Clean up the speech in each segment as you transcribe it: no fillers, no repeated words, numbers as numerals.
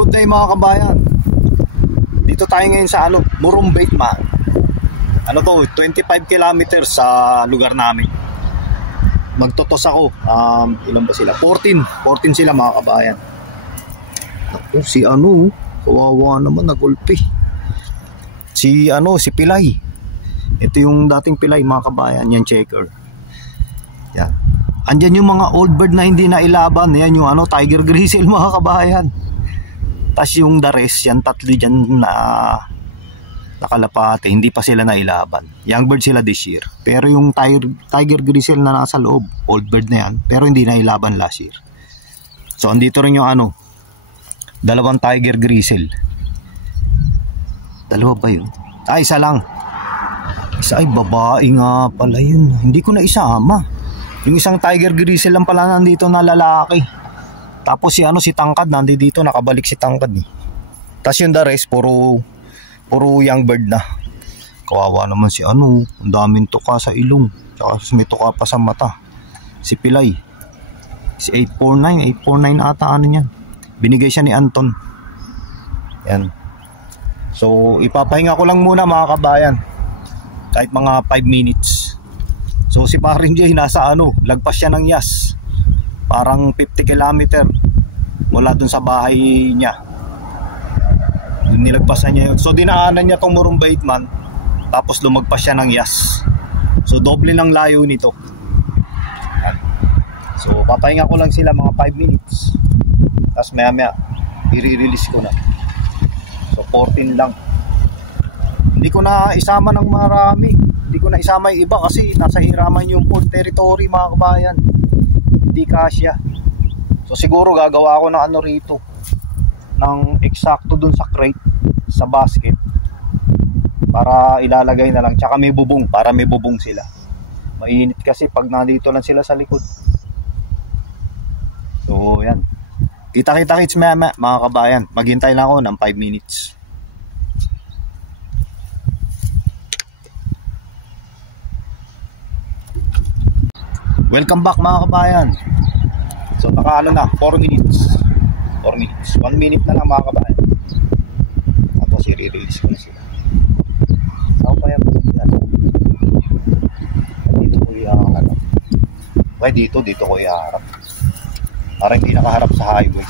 Good day mga kabayan. Dito tayo ngayon sa Murumbait man. To, 25 kilometers sa lugar namin. Magtotos ako. Ilan ba sila? 14 sila mga kabayan. Naku, si kawawa naman, nagulpi. Si Pilay. Ito yung dating Pilay mga kabayan, yan checker. Yan. Andyan yung mga old bird na hindi na ilaban. Yan yung tiger grizzle mga kabayan. Tas yung the rest, yan tatlo dyan na nakalapate, hindi pa sila nailaban. Young bird sila this year. Pero yung tiger grizzle na nasa loob, old bird na yan, pero hindi nailaban last year. So andito rin yung dalawang tiger grizzle. Dalawa ba yun? Isa lang. Isa ay babae nga pala yun. Hindi ko na isama. Yung isang tiger grizzle lang pala nandito na lalaki. Tapos si Tangkad nandito, nakabalik si Tangkad eh. Tapos yung the rest puro young bird na. Kawawa naman si ang daming tuka sa ilong, tsaka may tuka pa sa mata. Si Pilay. Si 849 ata niyan. Binigay siya ni Anton. Yan. So ipapahinga ko lang muna mga kabayan. Kahit mga 5 minutes. So si Paring Jay nasa lagpas siya ng Yas. Parang 50 kilometer mula dun sa bahay niya. Nilagpasan niya yun. So dinaanan niya tong Murumbait man, tapos lumagpas siya ng Yas. So doble ng layo nito. So papahinga ko lang sila mga 5 minutes. Tapos maya i-release ko na. So 14 lang. Hindi ko na isama ng marami. Hindi ko na isama yung iba kasi nasa hiraman yung full territory mga kabayan. Hindi kasya. So siguro gagawa ako ng rito, ng eksakto dun sa crate, sa basket, para ilalagay na lang. Tsaka may bubong, para may bubong sila. Mainit kasi pag nandito lang sila sa likod. So yan, kita-kits mga kabayan. Maghintay lang ako ng 5 minutes. Welcome back mga kabayan. So naka na, 4 minutes. 1 minute na lang mga kabayan. Tapos i-release ko na sila. Saan pa yan? Dito ko i-harap. Dito ko i-harap. Para hindi nakaharap sa highway.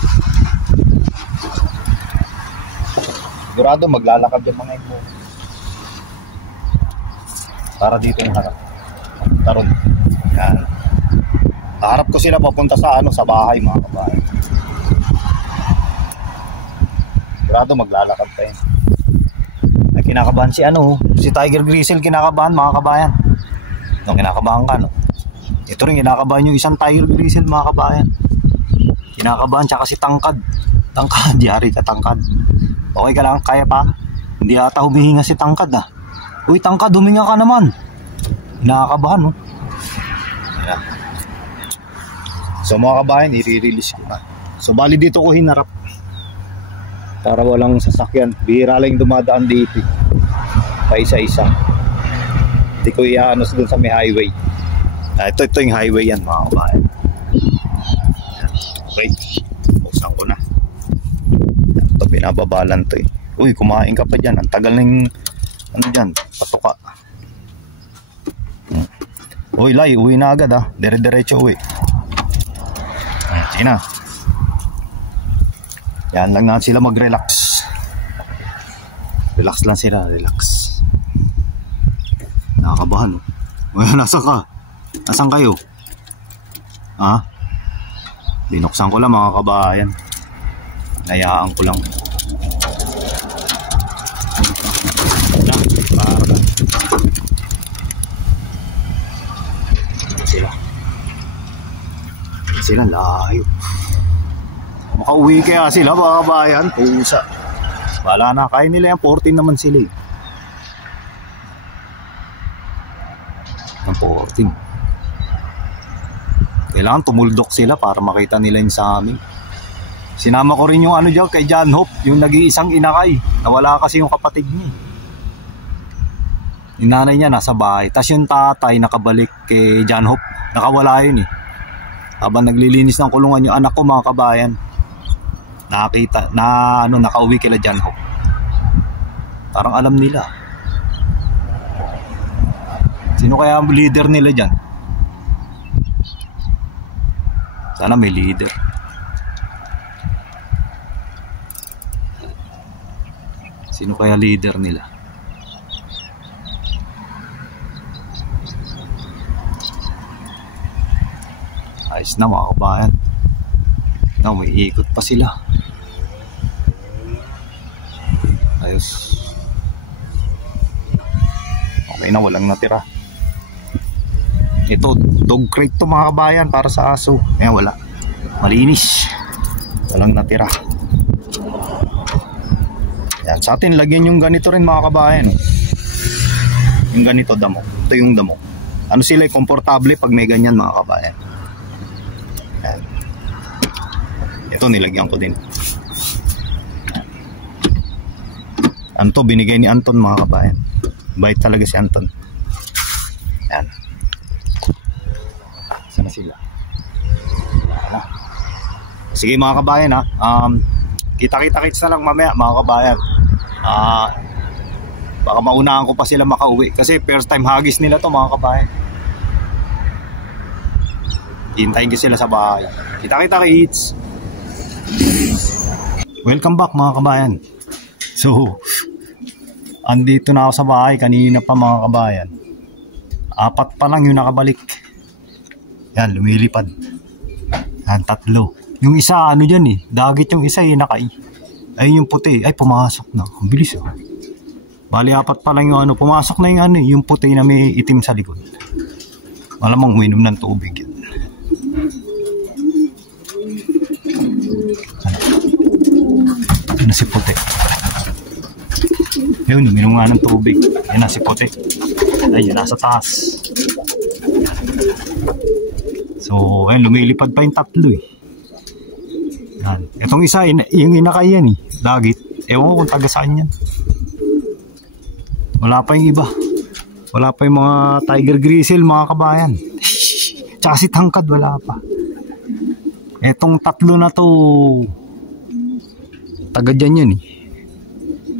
Sigurado maglalakad yung mga ito. Para dito yung harap. Taron. Yan. Harap ko sila papunta sa sa bahay mga kabayan. Sigurado maglalakad pa yun. Ay, kinakabahan si Tiger Grizzle, kinakabahan mga kabayan. Kinakabahan ka Ito rin kinakabahan yung isang Tiger Grizzle mga kabayan. Kinakabahan tsaka si Tangkad. Yari ka Tangkad. Okay ka lang, kaya pa? Hindi ata humihinga si Tangkad Uy Tangkad, huminga ka naman. Kinakabahan yeah. So mga kabayan, i-release ko na. So bali dito ko hinarap para walang sasakyan. Bihira lang dumadaan dito. Pa isa-isa. Hindi ko i-anos dun sa may highway. Ito yung highway yan mga kabayan. Okay, buksan ko na. Ito binababalan to Uy, kumain ka pa dyan. Ang tagal ng dyan, patuka. Uy, Lai, uwi na agad Dire-diretso uwi. Sige na. Yan lang na sila mag-relax. Relax lang sila, relax. Nakakabahan Nasaan ka? Nasaan kayo? Binuksan ko lang mga kabayan. Nayaan ko lang. Sila layo. Makauwi kaya sila mga kabayan. Pusa. Wala na, kaya nila yan. 14 naman sila Ang 14. Kailangan tumuldok sila para makita nila yung sa amin. Sinama ko rin yung dyan kay John Hope, yung nag-iisang inakay. Nawala kasi yung kapatid niya. Yung nanay niya nasa bahay. Tapos yung tatay nakabalik kay John Hope. Nakawala yun habang naglilinis ng kulungan yung anak ko mga kabayan. nakakita na nakauwi kila John Hope. Parang alam nila. Sino kaya ang leader nila dyan? Sana may leader. Sino kaya leader nila? Ayos na mga kabayan. Na may ikot pa sila. Ayos. Okay na, walang natira. Ito, dog crate to mga kabayan para sa aso. Ayan, wala. Malinis. Walang natira. Yan, sa atin lagyan yung ganito rin mga kabayan. Yung ganito damo. Ito yung damo. Ano sila, komportable pag may ganyan mga kabayan. Yan. Ito nilagyan ko din. Ano to, binigay ni Anton mga kabayan. Bait talaga si Anton. Yan. Sana sila. Yan. Sige mga kabayan ha. Kita-kita-kits na lang mamaya mga kabayan. Baka maunahan ko pa sila makauwi. Kasi first time hagis nila to mga kabayan. Hintayin ko sila sa bahay. Kita-kita-kits. Welcome back mga kabayan. So, andito na ako sa bahay kanina pa mga kabayan. 4 pa lang yung nakabalik. Yan, lumilipad. Yan, 3. Yung isa ano dyan dagit yung isa nakai. Ayun yung puti, ay pumasok na. Ang bilis Bali 4 pa lang yung pumasok na yung yung puti na may itim sa likod. Malamang uminom ng tubig yan. Ano si puti? Yun, uminom nga ng tubig. Yan na si puti. Ayun, nasa taas. So, ayun, lumilipad pa yung 3 Yan. Itong isa, yung inakay yan dagit. Ewan ko kung taga saan yan. Wala pa yung iba. Wala pa yung mga tiger grizzle mga kabayan. Tsaka si tangkad wala pa. Etong 3 na to, taga dyan yan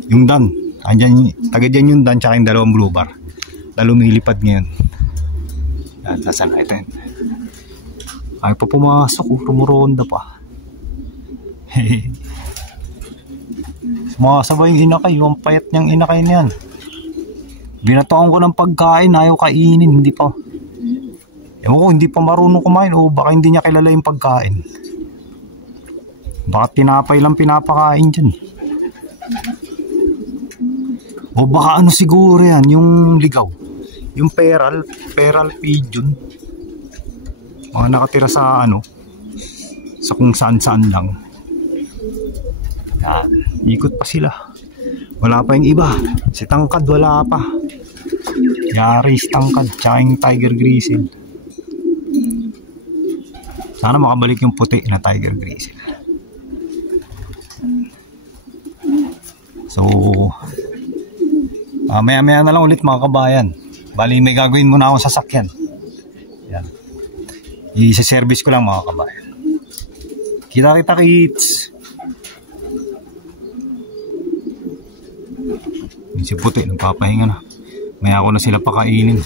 Yung Dan. Andyan, taga dyan yung Dan tsaka yung 2 blue bar. Na lumilipad ngayon. Yan, nasaan na ito yun. Ay pa pumasok, rumuronda pa. Sumasabay yung inakay, yung payat niyang inakay niyan. Binatuan ko ng pagkain, ayaw kainin, hindi pa. Ewan ko, hindi pa marunong kumain o baka hindi niya kilala yung pagkain. Baka tinapay lang pinapakain dyan. O baka siguro yan, yung ligaw. Yung feral pigeon. Mga nakatira sa sa kung saan-saan lang. Yan, ikot pa sila. Wala pa yung iba. Si tangkad wala pa. Yari si tangkad, tsaka yung tiger grizzle. Sana makabalik yung puti na tiger grizzle. So, maya-maya na lang ulit mga kabayan. Bali, may gagawin muna akong sasakyan. Yan. I-service ko lang mga kabayan. Kita-kita kits. Yung si puti, nagpapahinga na. Maya ako na sila pakainin.